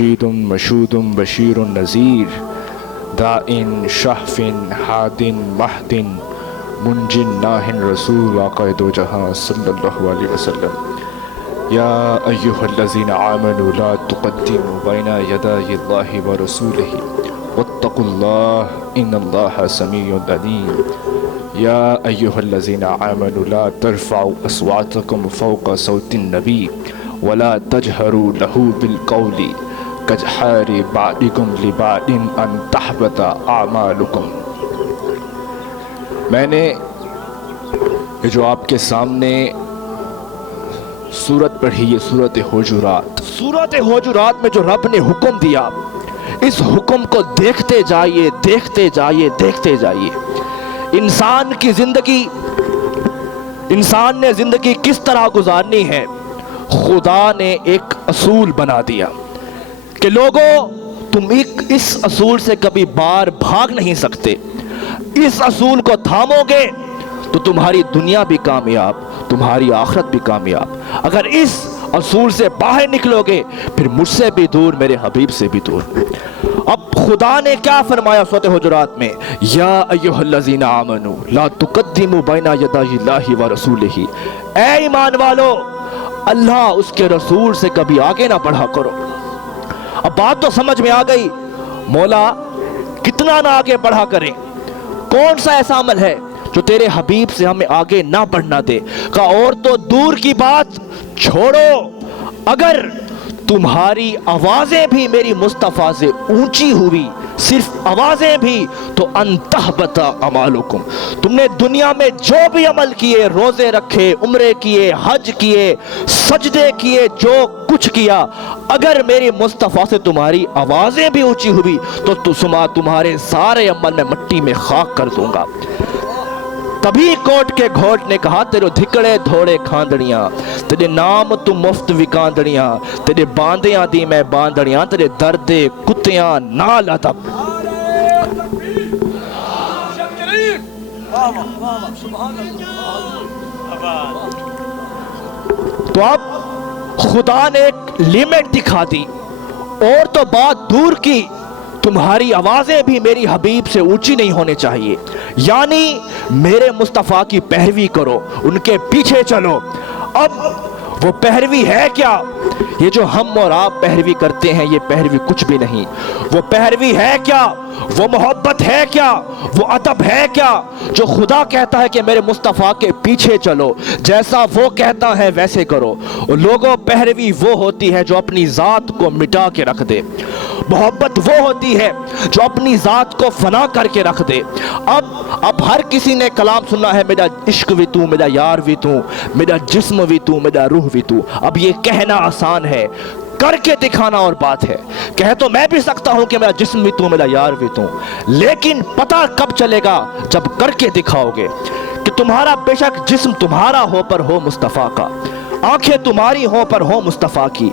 رشید مشود بشیر نذیر دائن شہف ہاد مہد منجن ناہ رسول آقا دو جہاں صلی اللہ علیہ وسلم۔ یا ایہا الذین آمنوا لا تقدموا بین یدی اللہ ورسولہ واتقوا اللہ ان اللہ سمیع علیم۔ یا ایہا الذین آمنوا لا ترفعوا اصواتکم فوق صوت النبی ولا تجہروا لہ بالقول کجہار بعضکم لبعض ان تحبط اعمالکم۔ میں نے یہ جو آپ کے سامنے سورت پڑھی، یہ سورت حجرات، سورت حجرات میں جو رب نے حکم دیا، اس حکم کو دیکھتے جائیے دیکھتے جائیے دیکھتے جائیے۔ انسان کی زندگی، انسان نے زندگی کس طرح گزارنی ہے، خدا نے ایک اصول بنا دیا کہ لوگوں تم اس اصول سے کبھی بار بھاگ نہیں سکتے۔ اس اصول کو تھامو گے تو تمہاری دنیا بھی کامیاب، تمہاری آخرت بھی کامیاب۔ اگر اس اصول سے باہر نکلو گے پھر مجھ سے بھی دور، میرے حبیب سے بھی دور۔ اب خدا نے کیا فرمایا سورۃ حجرات میں؟ یا ایھا الذین آمنوا لا تقدموا بین یدی اللہ ورسولہ۔ اے ایمان والو، اللہ اس کے رسول سے کبھی آگے نہ بڑھا کرو۔ اب بات تو سمجھ میں آ گئی، مولا کتنا نہ آگے بڑھا کریں، کون سا ایسا عمل ہے جو تیرے حبیب سے ہمیں آگے نہ بڑھنا دے؟ کہا اور تو دور کی بات چھوڑو، اگر تمہاری آوازیں بھی میری مصطفیٰ سے اونچی ہوئی، صرف آوازیں بھی، تو ان تحبط اعمالکم، تم نے دنیا میں جو بھی عمل کیے، روزے رکھے، عمرے کیے، حج کیے، سجدے کیے، جو کچھ کیا، اگر میرے مصطفیٰ سے تمہاری آوازیں بھی اونچی ہوئی تو تمہارے سارے عمل میں مٹی میں خاک کر دوں گا۔ تبھی کوٹ کے گھوٹ نے کہا تیرے دھکڑے دھوڑے کھاندڑیاں، تیرے نام تو مفت وکاندڑیاں، تیرے باندیاں دی میں باندڑیاں، تیرے درد کتیاں نال ادب۔ تو اب خدا نے ایک لیمٹ دکھا دی، اور تو بات دور کی، تمہاری آوازیں بھی میری حبیب سے اونچی نہیں ہونے چاہیے، یعنی میرے مصطفیٰ کی پیروی کرو، ان کے پیچھے چلو۔ اب وہ پیروی ہے کیا؟ یہ جو ہم اور آپ پیروی کرتے ہیں، یہ پیروی کچھ بھی نہیں۔ وہ پیروی ہے کیا؟ وہ محبت ہے کیا؟ وہ ادب ہے کیا؟ جو خدا کہتا ہے کہ میرے مصطفیٰ کے پیچھے چلو، جیسا وہ کہتا ہے ویسے کرو۔ اور لوگوں، پیروی وہ ہوتی ہے جو اپنی ذات کو مٹا کے رکھ دے، محبت وہ ہوتی ہے جو اپنی ذات کو فنا کر کے رکھ دے۔ اب ہر کسی نے کلام سننا ہے، میرا عشق بھی تو، میرا یار بھی تو، میرا جسم بھی تو، میرا روح بھی تو۔ اب یہ کہنا آسان ہے، کر کے دکھانا اور بات ہے۔ کہہ تو میں بھی سکتا ہوں کہ میرا جسم بھی تو، میرا یار بھی تو، لیکن پتہ کب چلے گا؟ جب کر کے دکھاؤ گے کہ تمہارا بے شک جسم تمہارا ہو پر ہو مصطفیٰ کا، آنکھیں تمہاری ہوں پر ہو مصطفیٰ کی،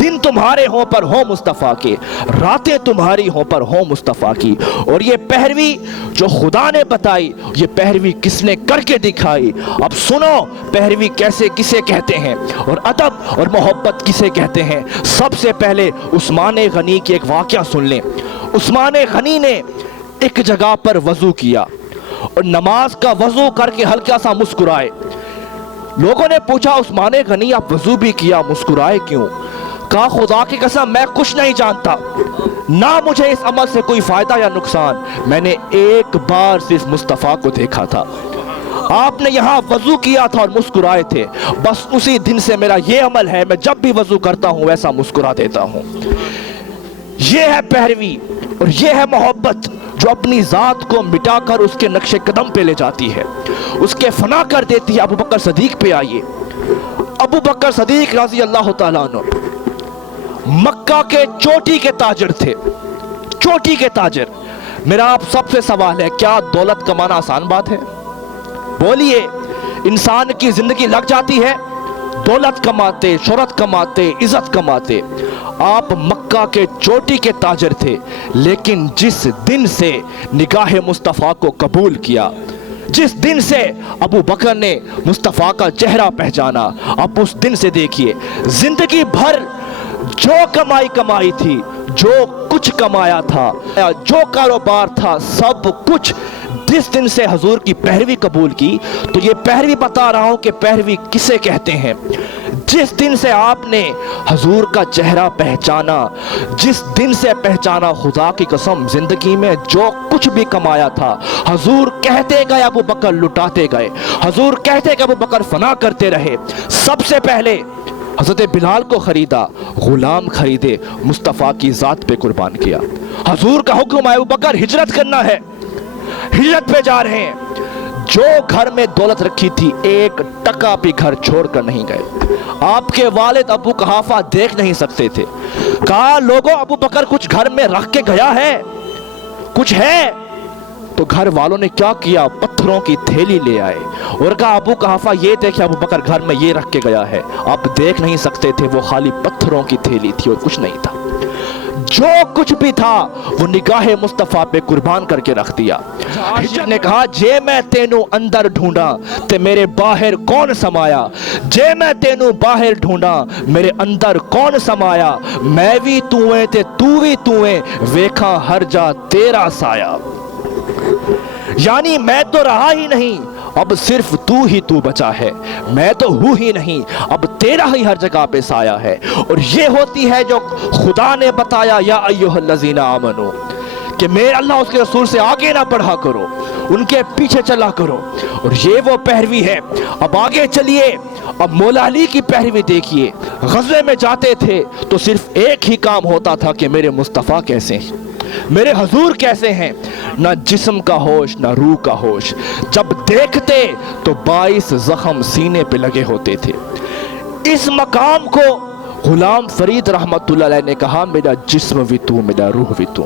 دن تمہارے ہوں پر ہو مصطفیٰ کے، راتیں تمہاری ہوں پر ہو مصطفیٰ کی۔ اور یہ پیروی جو خدا نے بتائی، یہ پیروی کس نے کر کے دکھائی؟ اب سنو پیروی کیسے کسے کہتے ہیں، اور ادب اور محبت کسے کہتے ہیں۔ سب سے پہلے عثمان غنی کی ایک واقعہ سن لیں۔ عثمان غنی نے ایک جگہ پر وضو کیا اور نماز کا وضو کر کے ہلکا سا مسکرائے۔ لوگوں نے پوچھا عثمان غنی آپ وضو بھی کیا، مسکرائے کیوں؟ کہا خدا کی قسم میں کچھ نہیں جانتا، نہ مجھے اس عمل سے کوئی فائدہ یا نقصان، میں نے ایک بار صرف مصطفیٰ کو دیکھا تھا، آپ نے یہاں وضو کیا تھا اور مسکرائے تھے، بس اسی دن سے میرا یہ عمل ہے، میں جب بھی وضو کرتا ہوں ویسا مسکرا دیتا ہوں۔ یہ ہے پیروی اور یہ ہے محبت جو اپنی ذات کو مٹا کر اس کے نقش قدم پہ لے جاتی ہے، اس کے فنا کر دیتی ہے۔ ابو بکر صدیق پہ آئیے۔ ابو بکر صدیق رضی اللہ تعالیٰ عنہ مکہ کے چوٹی کے تاجر تھے، چوٹی کے تاجر۔ میرا آپ سب سے سوال ہے، کیا دولت کمانا آسان بات ہے؟ بولیے، انسان کی زندگی لگ جاتی ہے دولت کماتے، شہرت کماتے، عزت کماتے۔ آپ مکہ کے چوٹی کے تاجر تھے، لیکن جس دن سے نگاہ مصطفیٰ کو قبول کیا، جس دن سے ابو بکر نے مصطفیٰ کا چہرہ پہچانا، اب اس دن سے دیکھیے زندگی بھر جو کمائی کمائی تھی، جو کچھ کمایا تھا، جو کاروبار تھا، سب کچھ جس دن سے حضور کی پیروی قبول کی، تو یہ پیروی بتا رہا ہوں کہ پیروی کسے کہتے ہیں، جس دن سے آپ نے حضور کا چہرہ پہچانا، جس دن سے پہچانا، خدا کی قسم زندگی میں جو کچھ بھی کمایا تھا، حضور کہتے گئے ابو بکر لٹاتے گئے، حضور کہتے گئے ابو بکر فنا کرتے رہے۔ سب سے پہلے حضرت بلال کو خریدا، غلام خریدے، مصطفیٰ کی ذات پہ قربان کیا۔ حضور کا حکم ہے ابو بکر ہجرت کرنا ہے، ہجرت پہ جا رہے ہیں۔ جو گھر میں دولت رکھی تھی ایک ٹکا بھی گھر چھوڑ کر نہیں گئے۔ آپ کے والد ابو قحافہ دیکھ نہیں سکتے تھے، کہا لوگوں ابو بکر کچھ گھر میں رکھ کے گیا ہے، کچھ ہے؟ تو گھر والوں نے کیا کیا؟ پتھروں کی تھیلی لے آئے اور کہا ابو قحافہ یہ دیکھیں ابو بکر گھر میں یہ رکھ کے گیا ہے۔ آپ دیکھ نہیں سکتے تھے، وہ خالی پتھروں کی تھیلی تھی اور کچھ نہیں تھا۔ جو کچھ بھی تھا وہ نگاہ مصطفیٰ پہ قربان کر کے رکھ دیا۔ ہجر نے کہا جے میں تینوں اندر ڈھونڈا تے میرے باہر کون سمایا، جے میں تینوں باہر ڈھونڈا میرے اندر کون سمایا، میں بھی تویں تے تو بھی تویں ویکھاں ہر جا تیرا سایہ۔ یعنی میں تو رہا ہی نہیں، اب صرف تو ہی تو بچا ہے، میں تو ہوں ہی نہیں، اب تیرا ہی ہر جگہ پہ سایہ ہے۔ اور یہ ہوتی ہے جو خدا نے بتایا یا ایھا الذین آمنو، کہ میرے اللہ اس کے رسول سے آگے نہ بڑھا کرو، ان کے پیچھے چلا کرو۔ اور یہ وہ پیروی ہے۔ اب آگے چلیے، اب مولا علی کی پیروی دیکھیے۔ غزوے میں جاتے تھے تو صرف ایک ہی کام ہوتا تھا کہ میرے مصطفیٰ کیسے ہیں، میرے حضور کیسے ہیں، نہ جسم کا ہوش نہ روح کا ہوش۔ جب دیکھتے تو 22 زخم سینے پہ لگے ہوتے تھے۔ اس مقام کو غلام فرید رحمت اللہ علیہ نے کہا میرا جسم بھی تو میرا روح بھی تو۔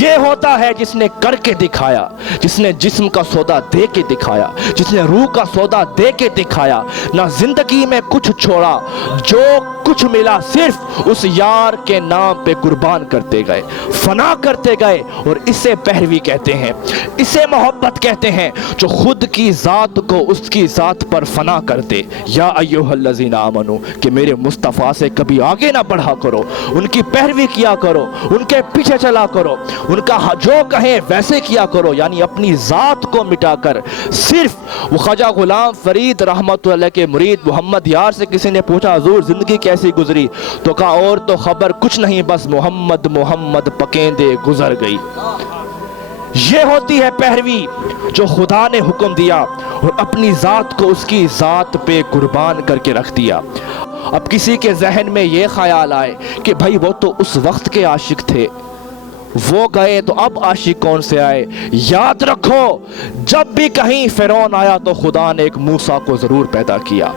یہ ہوتا ہے جس نے کر کے دکھایا، جس نے جسم کا سودا دے کے دکھایا، جس نے روح کا سودا دے کے دکھایا، نہ زندگی میں کچھ چھوڑا، جو کچھ ملا صرف اس یار کے نام پہ قربان کرتے گئے، فنا کرتے گئے۔ اور اسے پیروی کہتے ہیں، اسے محبت کہتے ہیں، جو خود کی ذات کو اس کی ذات پر فنا کر دے۔ یا ایھا الذین آمنو، کہ میرے مصطفیٰ سے کبھی آگے نہ بڑھا کرو، ان کی پیروی کیا کرو، ان کے پیچھے چلا کرو، ان کا جو کہیں ویسے کیا کرو، یعنی اپنی ذات کو مٹا کر صرف وہ خواجہ غلام فرید رحمت اللہ کے مرید محمد یار سے کسی نے پوچھا حضور زندگی کیسی گزری، تو کہا اور تو خبر کچھ نہیں، بس محمد محمد پکیندے گزر گئی۔ یہ ہوتی ہے پیروی جو خدا نے حکم دیا اور اپنی ذات کو اس کی ذات پہ قربان کر کے رکھ دیا۔ اب کسی کے ذہن میں یہ خیال آئے کہ بھائی وہ تو اس وقت کے عاشق تھے، وہ گئے تو اب عاشق کون سے آئے؟ یاد رکھو جب بھی کہیں فرعون آیا تو خدا نے ایک موسیٰ کو ضرور پیدا کیا،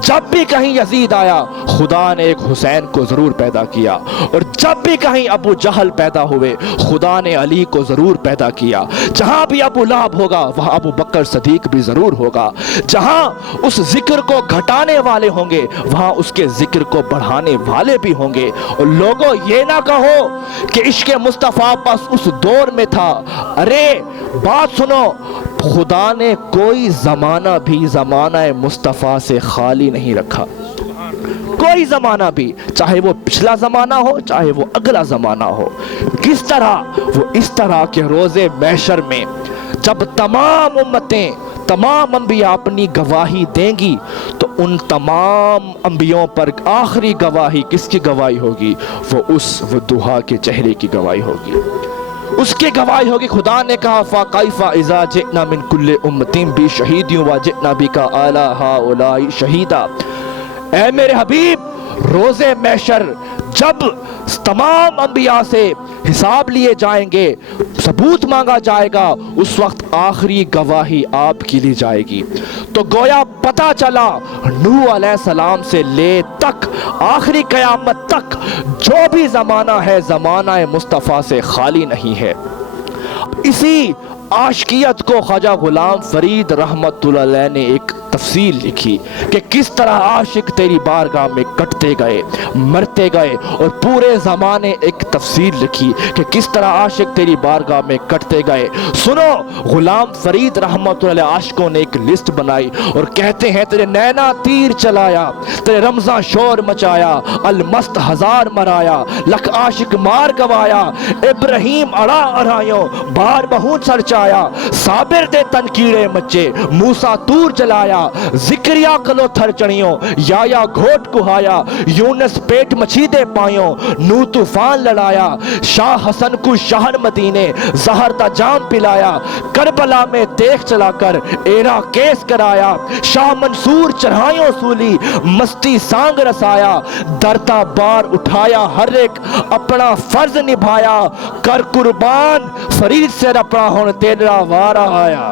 جب بھی کہیں یزید آیا خدا نے ایک حسین کو ضرور پیدا کیا، اور جب بھی کہیں ابو جہل پیدا ہوئے خدا نے علی کو ضرور پیدا کیا۔ جہاں بھی ابو لہب ہوگا وہاں ابو بکر صدیق بھی ضرور ہوگا، جہاں اس ذکر کو گھٹانے والے ہوں گے وہاں اس کے ذکر کو بڑھانے والے بھی ہوں گے۔ اور لوگوں یہ نہ کہو کہ عشق مصطفیٰ بس اس دور میں تھا، ارے بات سنو، خدا نے کوئی زمانہ بھی زمانہ مصطفیٰ سے خالی نہیں رکھا، کوئی زمانہ بھی، چاہے وہ پچھلا زمانہ ہو چاہے وہ اگلا زمانہ ہو۔ کس طرح؟ وہ اس طرح کہ روز محشر میں جب تمام امتیں تمام انبیاء اپنی گواہی دیں گی تو ان تمام انبیاءوں پر آخری گواہی کس کی گواہی ہوگی؟ وہ دہا کے چہرے کی گواہی ہوگی، اس کی گواہی ہوگی۔ خدا نے کہا فَكَيْفَ إِذَا جِئْنَا مِن كُلِّ أُمَّةٍ بِشَهِيدٍ وَجِئْنَا بِكَ عَلَى هَؤُلَاءِ شَهِيدًا۔ اے میرے حبیب روز محشر جب تمام انبیاء سے حساب لیے جائیں گے، ثبوت مانگا جائے گا، اس وقت آخری گواہی آپ کی لی جائے گی۔ تو گویا پتہ چلا نوح علیہ السلام سے لے تک آخری قیامت تک جو بھی زمانہ ہے زمانہ مصطفیٰ سے خالی نہیں ہے۔ اسی عاشقیت کو خواجہ غلام فرید رحمتہ اللہ علیہ نے ایک تفصیل لکھی کہ کس طرح عاشق تیری بارگاہ میں کٹتے گئے مرتے گئے، اور پورے زمانے ایک تفصیل لکھی کہ کس طرح عاشق تیری بارگاہ میں کٹتے گئے۔ سنو، غلام فرید رحمتہ اللہ علیہ عاشقوں نے ایک لسٹ بنائی اور کہتے ہیں تیرے نینا تیر چلایا، تیرے رمضاں شور مچایا، المست ہزار مرایا، لکھ عاشق مار گوایا، ابراہیم اڑا اڑائیوں بار بہوں چرچایا، صابر دے تن کیڑے مچے، موسیٰ تور جلایا، ذکریہ کلو تھر چڑھیوں، یا گھوٹ کہایا، یونس پیٹ مچھی دے پائیوں، نو طوفان لڑایا، شاہ حسن کو شہر مدینے زہر دا جام پلایا، کربلا میں دیکھ چلا کر ایرا کیس کرایا، شاہ منصور چڑھائیوں سولی مستی سانگ رسایا، درتا بار اٹھایا ہر ایک اپنا فرض نبھایا، کر قربان فرید سے اپنا ہون تیرا وارا آیا۔